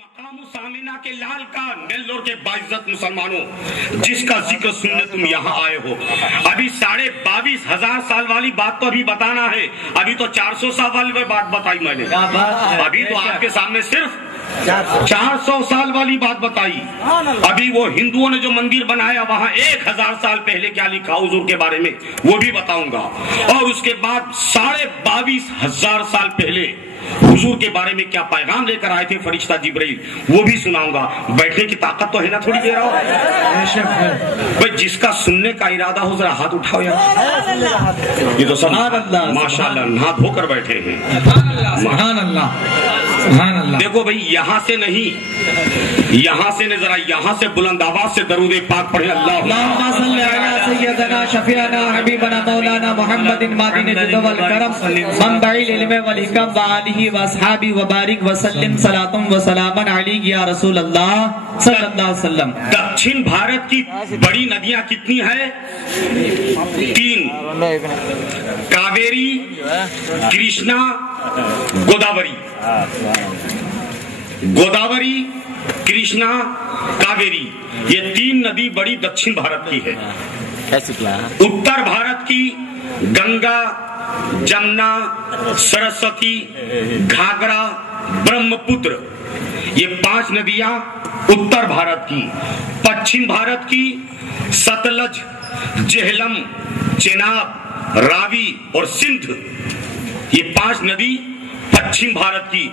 मकाम सामिना के लाल का नेल्लोर के बाइज्जत मुसलमानों, जिसका जिक्र सुनने तुम यहाँ आए हो। अभी 22,500 साल वाली बात तो अभी बताना है, अभी तो 400 साल वाली बात बताई मैंने। अभी तो आपके सामने सिर्फ 400 साल वाली बात बताई। अभी वो हिंदुओं ने जो मंदिर बनाया वहां 1000 साल पहले क्या लिखा हुजूर के बारे में वो भी बताऊंगा, और उसके बाद 22,500 साल पहले हुजूर के बारे में क्या पैगाम लेकर आए थे फरिश्ता जिब्राइल, वो भी सुनाऊंगा। बैठने की ताकत तो है ना थोड़ी देर आओ भाई, जिसका सुनने का इरादा हो जरा हाथ उठाओ यार। ये तो सब माशाल्लाह नहा धोकर बैठे हैं। सुभान अल्लाह। देखो भाई, यहाँ से नहीं, यहाँ से नहीं, जरा यहाँ से बुलंद आवाज से दरूद पाक पढ़े। अल्लाहुम्मा सल्ली अला सय्यदना शफीअना हबीबना मौलाना मुहम्मदिन मादिन जुदवल करम मंबइल इल्म वल हिकम व आलिहि व अस्हाबी व बारिक व सल्लिम सलातुम व सलामन अलैहि या रसूल अल्लाह सल्लल्लाहु अलैहि वसल्लम। दक्षिण भारत की बड़ी नदियां कितनी है? 3, कावेरी, कृष्णा, गोदावरी। गोदावरी, कृष्णा, कावेरी, ये 3 नदी बड़ी दक्षिण भारत की है। उत्तर भारत की गंगा, जमुना, सरस्वती, घाघरा, ब्रह्मपुत्र, ये 5 नदियां उत्तर भारत की। पश्चिम भारत की सतलज, झेलम, चेनाब, रावी और सिंध, ये 5 नदी पश्चिम भारत की।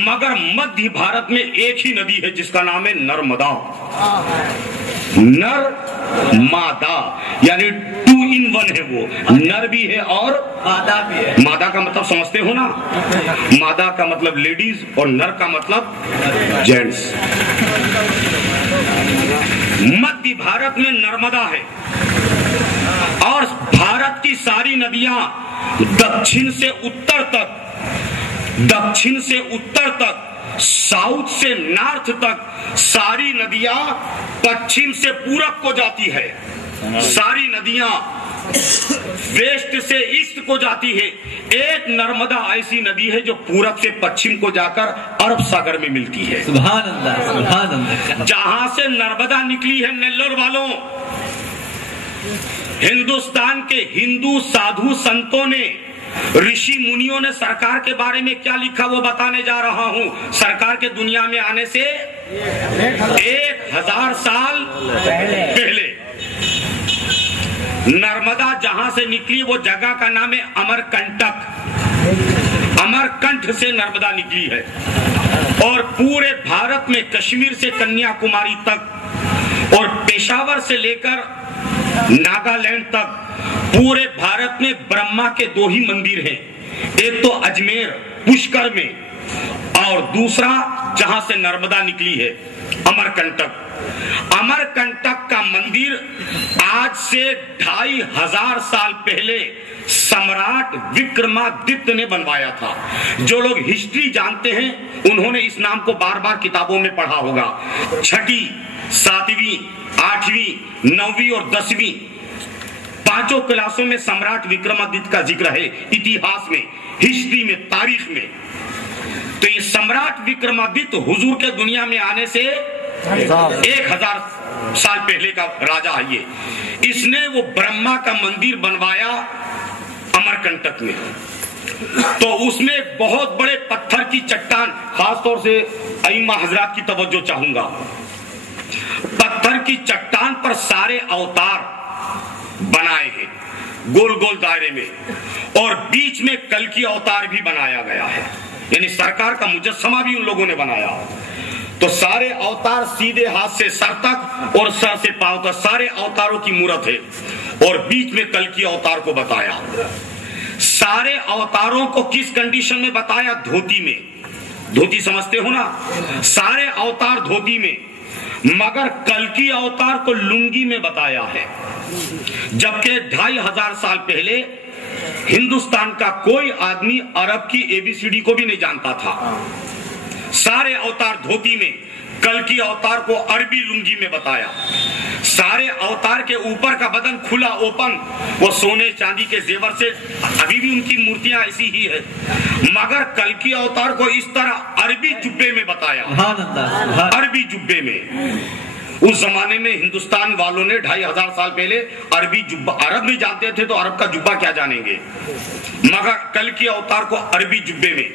मगर मध्य भारत में एक ही नदी है जिसका नाम है नर्मदा। नर्मदा यानी 2 in 1 है, वो नर भी है और मादा भी है। मादा का मतलब समझते हो ना, मादा का मतलब लेडीज और नर का मतलब जेंट्स। मध्य भारत में नर्मदा है और भारत की सारी नदियां दक्षिण से उत्तर तक, दक्षिण से उत्तर तक, साउथ से नॉर्थ तक सारी नदियां पश्चिम से पूरब को जाती है, सारी नदियां वेस्ट से ईस्ट को जाती है। एक नर्मदा ऐसी नदी है जो पूरब से पश्चिम को जाकर अरब सागर में मिलती है। सुभान अल्लाह, सुभान अल्लाह। जहां से नर्मदा निकली है नेल्लोर वालों, हिंदुस्तान के हिंदू साधु संतों ने, ऋषि मुनियों ने सरकार के बारे में क्या लिखा वो बताने जा रहा हूं। सरकार के दुनिया में आने से 1000 साल पहले नर्मदा जहां से निकली वो जगह का नाम है अमरकंटक। अमरकंठ से नर्मदा निकली है और पूरे भारत में कश्मीर से कन्याकुमारी तक और पेशावर से लेकर नागालैंड तक पूरे भारत में ब्रह्मा के 2 ही मंदिर हैं। एक तो अजमेर पुष्कर में और दूसरा जहां से नर्मदा निकली है अमरकंटक। अमरकंटक का मंदिर आज से 2500 साल पहले सम्राट विक्रमादित्य ने बनवाया था। जो लोग हिस्ट्री जानते हैं उन्होंने इस नाम को बार बार किताबों में पढ़ा होगा। 6वीं, 7वीं, 8वीं, 9वीं और 10वीं 5 क्लासों में सम्राट विक्रमादित्य का जिक्र है, इतिहास में, हिस्ट्री में, तारीख में। तो ये सम्राट विक्रमादित्य हुजूर के दुनिया में आने से 1000 साल पहले का राजा है ये। इसने वो ब्रह्मा का मंदिर बनवाया अमरकंटक में। तो उसमें बहुत बड़े पत्थर की चट्टान, खासतौर से अइम्मा हजरात की तवज्जो चाहूंगा। पत्थर की चट्टान पर सारे अवतार बनाए हैं गोल गोल दायरे में, और बीच में कल्कि अवतार भी बनाया गया है, यानी सरकार का मुजस्समा भी उन लोगों ने बनाया। तो सारे अवतार सीधे हाथ से सर तक और सर से पांव तक सारे अवतारों की मूर्त है, और बीच में कल्कि अवतार को बताया। सारे अवतारों को किस कंडीशन में बताया? धोती में। धोती समझते हो ना, सारे अवतार धोती में, मगर कल्कि अवतार को लुंगी में बताया है। जबकि 2500 साल पहले हिंदुस्तान का कोई आदमी अरब की ABCD को भी नहीं जानता था। सारे अवतार धोती में, कल की अवतार को अरबी लुंगी में बताया। सारे अवतार के ऊपर का बदन खुला ओपन, वो सोने चांदी के जेवर से, अभी भी उनकी मूर्तियां ऐसी ही है, मगर कल की अवतार को इस तरह अरबी जुब्बे में बताया। अरबी जुब्बे में उस जमाने में हिंदुस्तान वालों ने 2500 साल पहले अरबी जुब्बा, अरब नहीं जानते थे तो अरब का जुब्बा क्या जानेंगे, मगर कल की अवतार को अरबी जुब्बे में,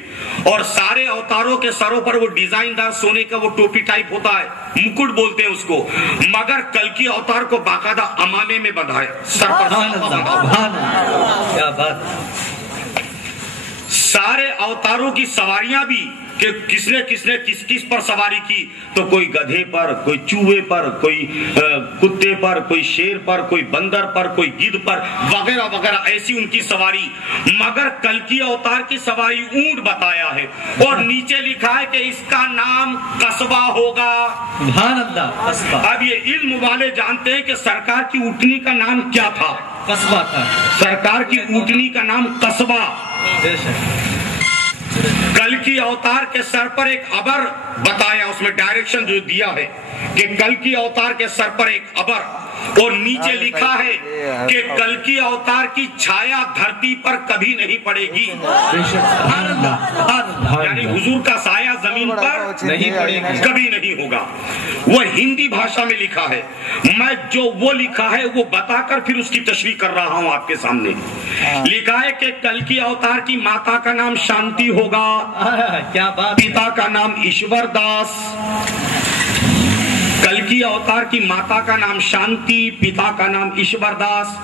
और सारे अवतारों के सरों पर वो डिजाइनदार सोने का वो टोपी टाइप होता है, मुकुट बोलते हैं उसको, मगर कल की अवतार को बाकायदा अमामे में बंधा है, सर पर। क्या बात। सारे अवतारों की सवारियां भी कि किसने किसने किस किस पर सवारी की, तो कोई गधे पर, कोई चूहे पर, कोई कुत्ते पर, कोई शेर पर, कोई बंदर पर, कोई गिद्ध पर, वगैरह वगैरह, ऐसी उनकी सवारी। मगर कल की अवतार की सवारी ऊंट बताया है, और नीचे लिखा है कि इसका नाम कस्बा होगा। अब ये इल्म वाले जानते हैं कि सरकार की ऊँटनी का नाम क्या था? कस्बा था। सरकार की ऊँटनी का नाम कस्बा। कल की अवतार के सर पर एक अबर बताया, उसमें डायरेक्शन जो दिया है कि कल की अवतार के सर पर एक अबर, और नीचे लिखा है कि कल की अवतार की छाया धरती पर कभी नहीं पड़ेगी, यानी हुजूर का साया जमीन पर नहीं पड़ेगा, कभी नहीं होगा। वो हिंदी भाषा में लिखा है, मैं जो वो लिखा है वो बताकर फिर उसकी तशरीह कर रहा हूं आपके सामने। लिखा है कि कल की अवतार की माता का नाम शांति होगा, क्या बात, पिता का नाम ईश्वर दास। कल की अवतार की माता का नाम शांति, पिता का नाम ईश्वर दास।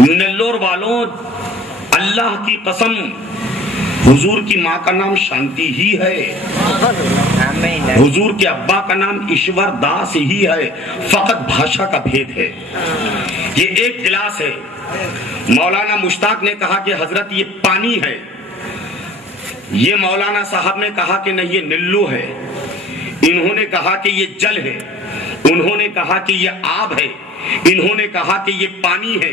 नेल्लोर वालों, अल्लाह की कसम, हुजूर की माँ का नाम शांति ही है, हुजूर के अब्बा का नाम ईश्वर दास ही है, फकत भाषा का भेद है। ये एक गिलास है, मौलाना मुश्ताक ने कहा कि हजरत ये पानी है, ये मौलाना साहब ने कहा कि नहीं ये नील्लू है, इन्होंने कहा कि ये जल है, उन्होंने कहा कि ये आब है, इन्होंने कहा कि ये पानी है,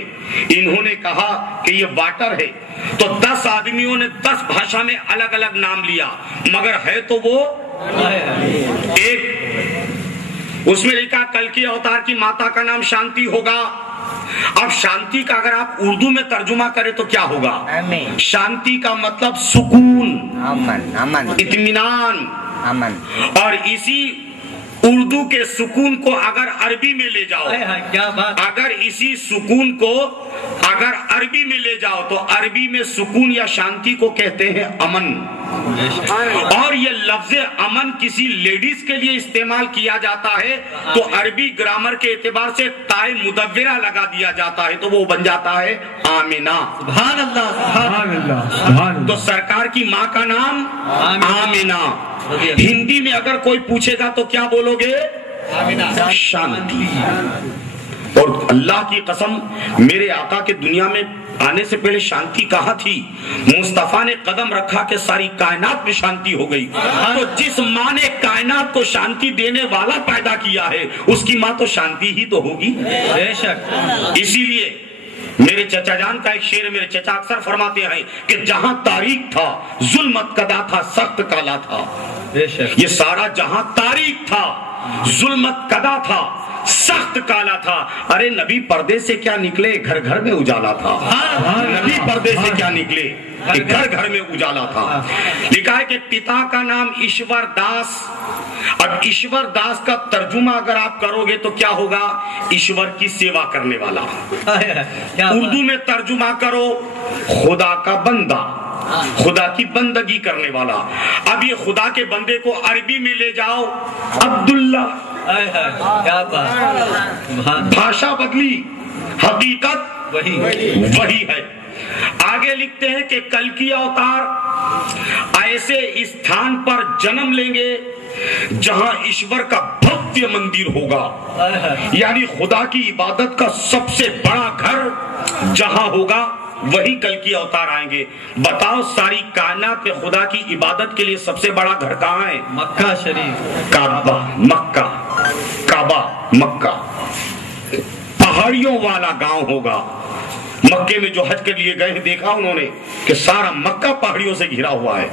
इन्होंने कहा कि ये वाटर है। तो 10 आदमियों ने 10 भाषा में अलग अलग नाम लिया, मगर है तो वो एक। उसमें लिखा कल की अवतार की माता का नाम शांति होगा। अब शांति का अगर आप उर्दू में तर्जुमा करें तो क्या होगा? शांति का मतलब सुकून, अमन, इत्मीनान, अमन। और इसी उर्दू के सुकून को अगर अरबी में ले जाओ, क्या बात, अगर इसी सुकून को अगर अरबी में ले जाओ तो अरबी में सुकून या शांति को कहते हैं अमन। और ये लफ्ज अमन किसी लेडीज के लिए इस्तेमाल किया जाता है तो अरबी ग्रामर के एतबार से ताए मुदव्विरा लगा दिया जाता है तो वो बन जाता है आमिना। सुभान अल्लाह, सुभान अल्लाह। तो सरकार की माँ का नाम आमिना। हिंदी में अगर कोई पूछेगा तो क्या बोलोगे? शांति। और अल्लाह की कसम, मेरे आका के दुनिया में आने से पहले शांति कहाँ थी? मुस्तफा ने कदम रखा कि सारी कायनात में शांति हो गई। तो जिस माँ ने कायनात को शांति देने वाला पैदा किया है उसकी माँ तो शांति ही तो होगी, बेशक। इसीलिए मेरे चचा जान का एक शेर, मेरे चचा अक्सर फरमाते हैं कि जहां तारीख था जुल्मत कदा था, सख्त काला था। ये सारा जहां तारीख था, जुल्मत कदा था, सख्त काला था। अरे नबी पर्दे से क्या निकले, घर घर में उजाला था। नबी पर्दे से क्या निकले, घर घर में उजाला था। लिखा है कि पिता का नाम ईश्वर दास। अब ईश्वर दास का तर्जुमा अगर आप करोगे तो क्या होगा? ईश्वर की सेवा करने वाला। उर्दू में तर्जुमा करो खुदा का बंदा, खुदा की बंदगी करने वाला। अब ये खुदा के बंदे को अरबी में ले जाओ अब्दुल्ला। क्या बात, भाषा बदली, हकीकत वही है। आगे लिखते हैं कि कल की अवतार ऐसे स्थान पर जन्म लेंगे जहां ईश्वर का भव्य मंदिर होगा, यानी खुदा की इबादत का सबसे बड़ा घर जहां होगा वही कल की अवतार आएंगे। बताओ सारी कायनात में खुदा की इबादत के लिए सबसे बड़ा घर कहाँ है? मक्का शरीफ, काबा, मक्का, काबा, मक्का। पहाड़ियों वाला गांव होगा। मक्के में जो हज के लिए गए देखा उन्होंने कि सारा मक्का पहाड़ियों से घिरा हुआ है।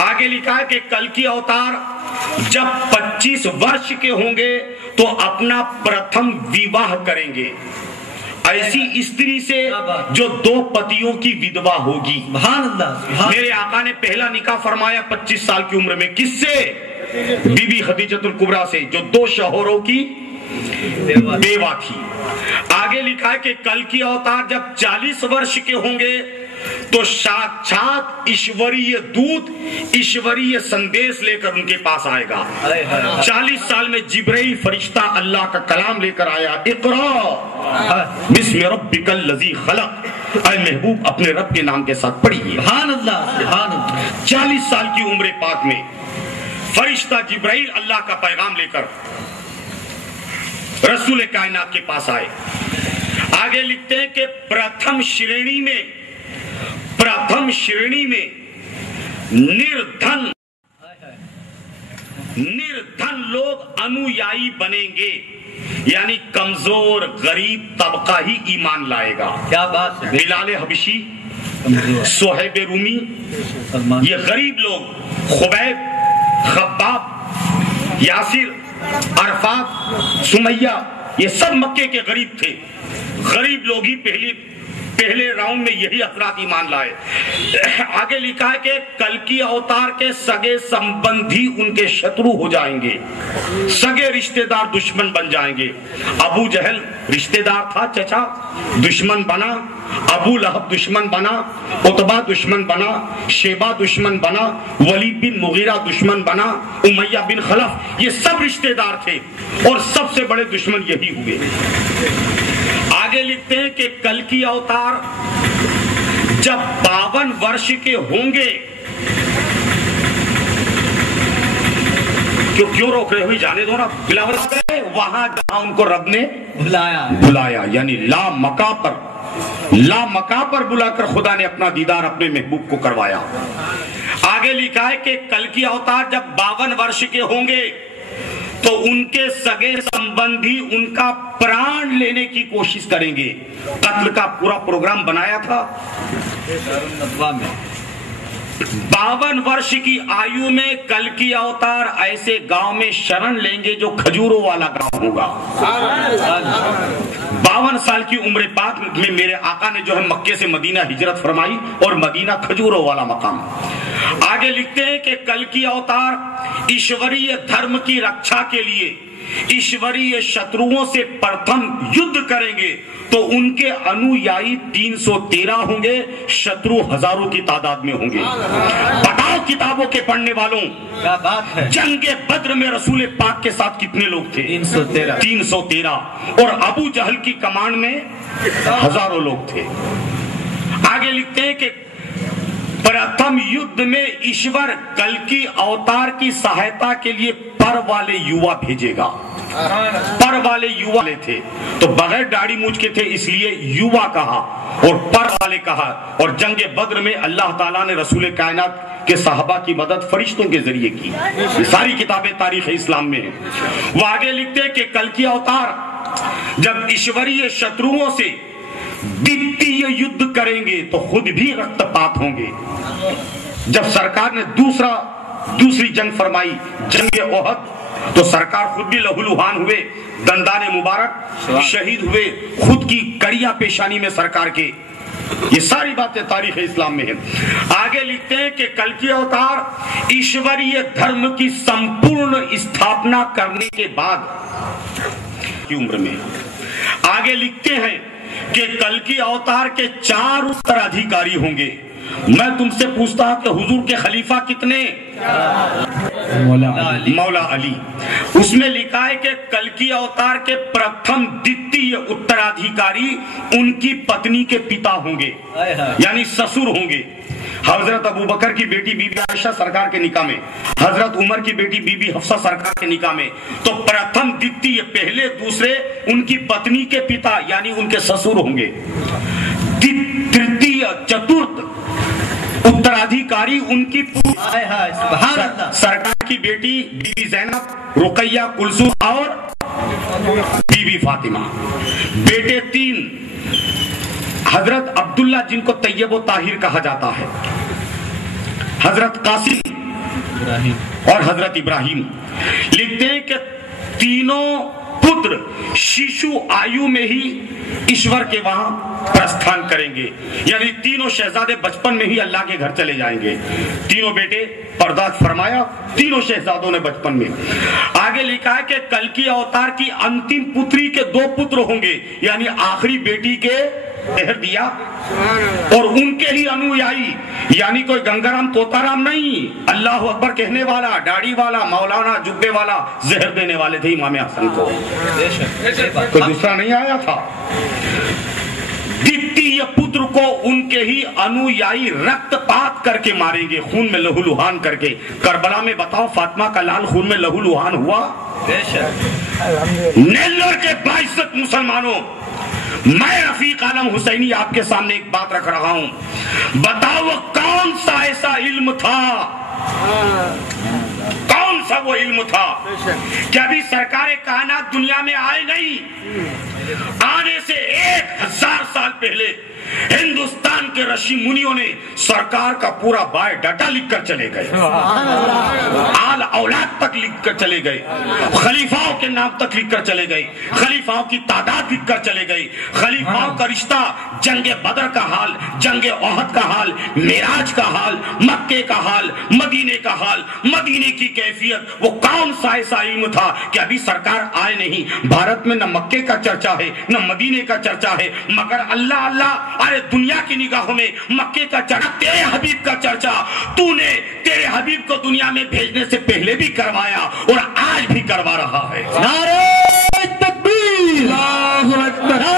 आगे लिखा है कि कल की अवतार जब 25 वर्ष के होंगे तो अपना प्रथम विवाह करेंगे ऐसी स्त्री से जो 2 पतियों की विधवा होगी। मेरे आका ने पहला निकाह फरमाया 25 साल की उम्र में, किससे? बीबी खदीजतुल कुबरा से, जो 2 शौहरों की बेवा थी। आगे लिखा है कि कल की अवतार जब 40 वर्ष के होंगे तो साक्षात ईश्वरीय दूत ईश्वरीय संदेश लेकर उनके पास आएगा। 40 साल में जिब्राइल फरिश्ता अल्लाह का कलाम लेकर आया, इक़रा बिस्मि रब्बिकल लज़ी खलक़, ऐ महबूब अपने रब के नाम के साथ पढ़िए। 40 साल की उम्र पाक में फरिश्ता जिब्राइल अल्लाह का पैगाम लेकर रसूल कायनात के पास आए। आगे लिखते हैं कि प्रथम श्रेणी में निर्धन लोग अनुयायी बनेंगे, यानी कमजोर गरीब तबका ही ईमान लाएगा। क्या बात है। बिलाल हबशी, सोहेब रूमी, ये गरीब लोग, खुबैब, खब्बाब, यासिर, अरफात, सुमैया, ये सब मक्के के गरीब थे। गरीब लोग ही पहले राउंड में यही अफराद ईमान लाए। आगे लिखा है कि कल की अवतार के सगे संबंधी उनके शत्रु हो जाएंगे, सगे रिश्तेदार दुश्मन बन जाएंगे। अबू जहल रिश्तेदार था, चचा दुश्मन बना, अबू लहब दुश्मन बना, उतबा दुश्मन बना, शेबा दुश्मन बना, वलीद बिन मुगीरा दुश्मन बना, उमैया बिन खलफ, ये सब रिश्तेदार थे और सबसे बड़े दुश्मन यही हुए। आगे लिखते हैं कि कल की अवतार जब 52 वर्ष के होंगे, क्यों रोक रहे हो, जाने दो ना, बिलावल वहां जहां उनको रब ने बुलाया, यानी ला मका पर बुलाकर खुदा ने अपना दीदार अपने महबूब को करवाया। आगे लिखा है कि कल की अवतार जब 52 वर्ष के होंगे तो उनके सगे संबंधी उनका प्राण लेने की कोशिश करेंगे। कत्ल का पूरा प्रोग्राम बनाया था। 52 वर्ष की आयु में कल की अवतार ऐसे गांव में शरण लेंगे जो खजूरों वाला गांव होगा। 52 साल की उम्र पाक में मेरे आका ने जो है मक्के से मदीना हिजरत फरमाई और मदीना खजूरों वाला मकाम। आगे लिखते हैं कि कल की अवतार ईश्वरीय धर्म की रक्षा के लिए ईश्वरीय शत्रुओं से प्रथम युद्ध करेंगे तो उनके अनुयायी 313 होंगे, शत्रु हजारों की तादाद में होंगे। बताओ किताबों के पढ़ने वालों, क्या बात है, जंगे बद्र में रसूल पाक के साथ कितने लोग थे? 313 और अबू जहल की कमान में हजारों लोग थे। आगे लिखते हैं कि प्रथम युद्ध में ईश्वर कल की अवतार की सहायता के लिए पर वाले युवा भेजेगा। पर वाले युवा थे तो बगैर दाढ़ी मूंछ के थे इसलिए युवा कहा और पर वाले कहा। और जंगे बद्र में अल्लाह ताला ने रसूल कायनात के साहबा की मदद फरिश्तों के जरिए की। ये सारी किताबें तारीख इस्लाम में है। वो आगे लिखते हैं कि कल की अवतार जब ईश्वरीय शत्रुओं से द्वितीय युद्ध करेंगे तो खुद भी रक्तपात होंगे। जब सरकार ने दूसरी जंग फरमाई, जंग ओहद, तो सरकार खुद भी लहूलुहान हुए, दंदाने मुबारक शहीद हुए, खुद की कड़िया पेशानी में सरकार के। ये सारी बातें तारीख इस्लाम में है। आगे लिखते हैं कि कल की अवतार ईश्वरीय धर्म की संपूर्ण स्थापना करने के बाद की उम्र में। आगे लिखते हैं कि कल की अवतार के 4 उत्तराधिकारी होंगे। मैं तुमसे पूछता हूं कि हुजूर के खलीफा कितने? मौला अली। उसमें लिखा है कि कल की अवतार के प्रथम द्वितीय उत्तराधिकारी उनकी पत्नी के पिता होंगे, यानी ससुर होंगे। हजरत अबू बकर की बेटी बीबी आयशा सरकार के निकाह में, हजरत उमर की बेटी बीबी हफ्सा सरकार के निकाह में। तो प्रथम द्वितीय पहले दूसरे उनकी पत्नी के पिता यानी उनके ससुर होंगे। तृतीय चतुर्थ उत्तराधिकारी उनकी सरकार की बेटी बीबी जैनब, रुकैया, कुलसूम और बीबी फातिमा। बेटे 3 हजरत अब्दुल्ला जिनको तैयब व ताहिर कहा जाता है, हजरत कासिम और हजरत इब्राहिम। लिखते हैं कि तीनों पुत्र शिशु आयु में ही ईश्वर के वहां प्रस्थान करेंगे, यानी तीनों शहजादे बचपन में ही अल्लाह के घर चले जाएंगे। तीनों बेटे पर्दात फरमाया, तीनों शहजादों ने बचपन में। आगे लिखा है कि कल की अवतार की अंतिम पुत्री के 2 पुत्र होंगे, यानी आखिरी बेटी के जहर दिया और उनके ही अनुयायी, यानी कोई गंगाराम तोताराम नहीं, अल्लाह अकबर कहने वाला, दाढ़ी वाला, मौलाना जुब्बे वाला जहर देने वाले थे इमाम हसन को, कोई दूसरा नहीं आया था। द्वितीय पुत्र को उनके ही अनुयायी रक्तपात करके मारेंगे, खून में लहूलुहान करके। करबला में बताओ फातिमा का लाल खून में लहूलुहान हुआ। नेल्लोर के 22 मुसलमानों, मैं रफीक आलम हुसैनी आपके सामने एक बात रख रहा हूं, बताओ वो कौन सा ऐसा इल्म था, कौन सा वो इल्म था कि अभी सरकार कायनात दुनिया में आए नहीं, आने से 1000 साल पहले हिंदुस्तान के ऋषि मुनियों ने सरकार का पूरा बायोडाटा लिखकर चले गए, आल औलाद तक लिखकर चले गए, खलीफाओं के नाम तक लिखकर चले गए, खलीफाओं की तादाद लिखकर चले गए, खलीफाओं का रिश्ता, जंगे बदर का हाल, जंगे ओहद का हाल, मेराज का हाल, मक्के का हाल, मदीने का हाल, मदीने की कैफियत। वो कौन सा ऐसा इल्म था कि अभी सरकार आए नहीं, भारत में न मक्के का चर्चा है न मदीने का चर्चा है, मगर अल्लाह अल्लाह, अरे दुनिया की निगाहों में मक्के का चर्चा, तेरे हबीब का चर्चा तूने तेरे हबीब को दुनिया में भेजने से पहले भी करवाया और आज भी करवा रहा है। नारे तकबीर, अल्लाहु अकबर।